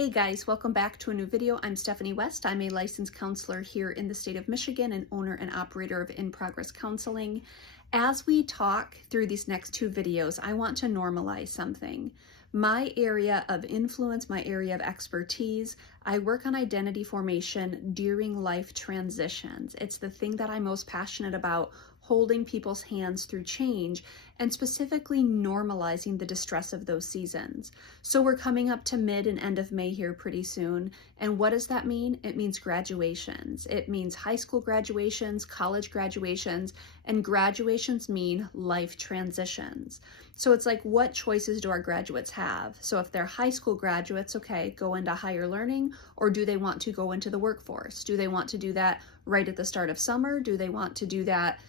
Hey guys, welcome back to a new video. I'm Stephanie West. I'm a licensed counselor here in the state of Michigan and owner and operator of In Progress Counseling. As we talk through these next two videos, I want to normalize something. My area of influence, my area of expertise, I work on identity formation during life transitions. It's the thing that I'm most passionate about, holding people's hands through change and specifically normalizing the distress of those seasons. So we're coming up to mid and end of May here pretty soon. And what does that mean? It means graduations. It means high school graduations, college graduations, and graduations mean life transitions. So it's like, what choices do our graduates have? So if they're high school graduates, okay, go into higher learning, or do they want to go into the workforce? Do they want to do that right at the start of summer? Do they want to do that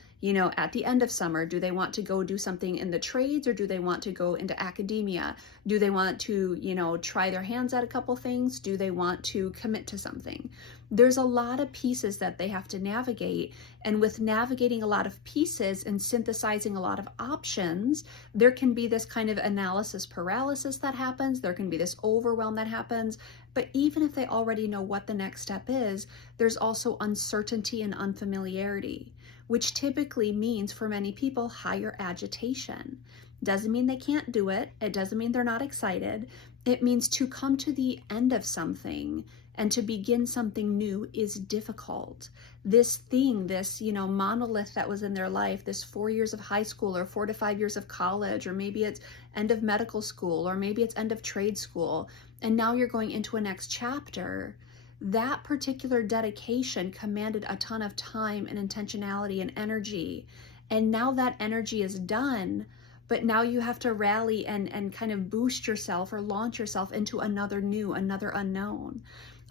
at the end of summer? Do they want to go do something in the trades, or do they want to go into academia? Do they want to, try their hands at a couple things? Do they want to commit to something? There's a lot of pieces that they have to navigate. And with navigating a lot of pieces and synthesizing a lot of options, there can be this kind of analysis paralysis that happens. There can be this overwhelm that happens. But even if they already know what the next step is, there's also uncertainty and unfamiliarity, which typically means for many people higher agitation. Doesn't mean they can't do it. It doesn't mean they're not excited. It means to come to the end of something and to begin something new is difficult. This thing, this, monolith that was in their life, this 4 years of high school or 4 to 5 years of college, or maybe it's end of medical school, or maybe it's end of trade school, and now you're going into a next chapter. That particular dedication commanded a ton of time and intentionality and energy. And now that energy is done, but now you have to rally and kind of boost yourself or launch yourself into another unknown.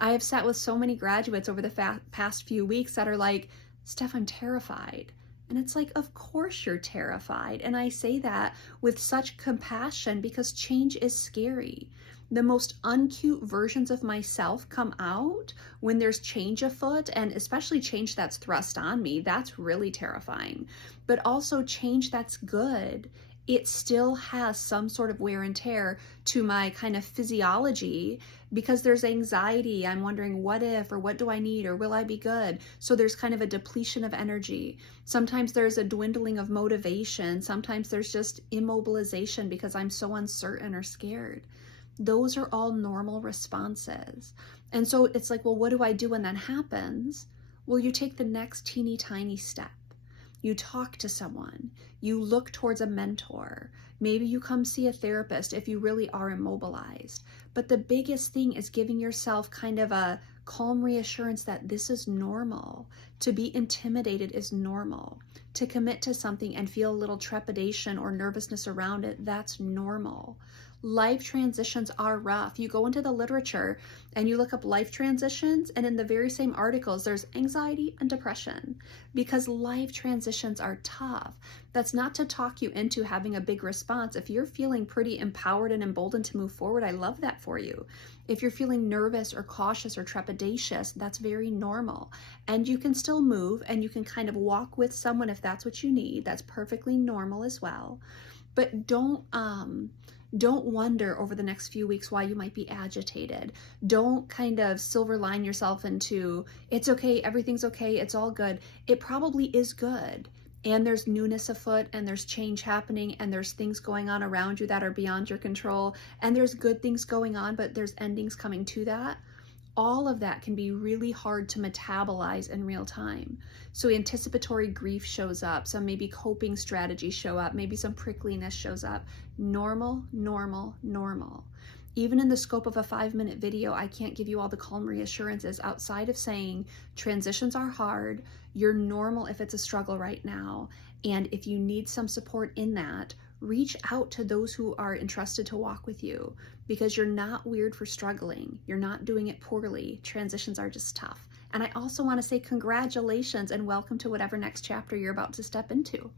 I have sat with so many graduates over the past few weeks that are like, Steph, I'm terrified. And it's like, of course you're terrified. And I say that with such compassion because change is scary. The most uncute versions of myself come out when there's change afoot, and especially change that's thrust on me. That's really terrifying. But also change that's good. It still has some sort of wear and tear to my kind of physiology because there's anxiety. I'm wondering what if, or what do I need, or will I be good? So there's kind of a depletion of energy. Sometimes there's a dwindling of motivation. Sometimes there's just immobilization because I'm so uncertain or scared. Those are all normal responses. And so it's like, well, what do I do when that happens? Well, you take the next teeny tiny step. You talk to someone, you look towards a mentor, maybe you come see a therapist if you really are immobilized. But the biggest thing is giving yourself kind of a calm reassurance that this is normal. To be intimidated is normal. To commit to something and feel a little trepidation or nervousness around it, that's normal. Life transitions are rough. You go into the literature and you look up life transitions, and in the very same articles, there's anxiety and depression because life transitions are tough. That's not to talk you into having a big response. If you're feeling pretty empowered and emboldened to move forward, I love that for you. If you're feeling nervous or cautious or trepidatious, that's very normal. And you can still move and you can kind of walk with someone if that's what you need. That's perfectly normal as well. But don't wonder over the next few weeks why you might be agitated. Don't kind of silver line yourself into, it's okay, everything's okay, it's all good. It probably is good. And there's newness afoot, and there's change happening, and there's things going on around you that are beyond your control, and there's good things going on, but there's endings coming to that. All of that can be really hard to metabolize in real time. So anticipatory grief shows up, some maybe coping strategies show up, maybe some prickliness shows up. Normal, normal, normal. Even in the scope of a 5-minute video, I can't give you all the calm reassurances outside of saying transitions are hard, you're normal if it's a struggle right now, and if you need some support in that, reach out to those who are entrusted to walk with you because you're not weird for struggling. You're not doing it poorly. Transitions are just tough. And I also want to say congratulations and welcome to whatever next chapter you're about to step into.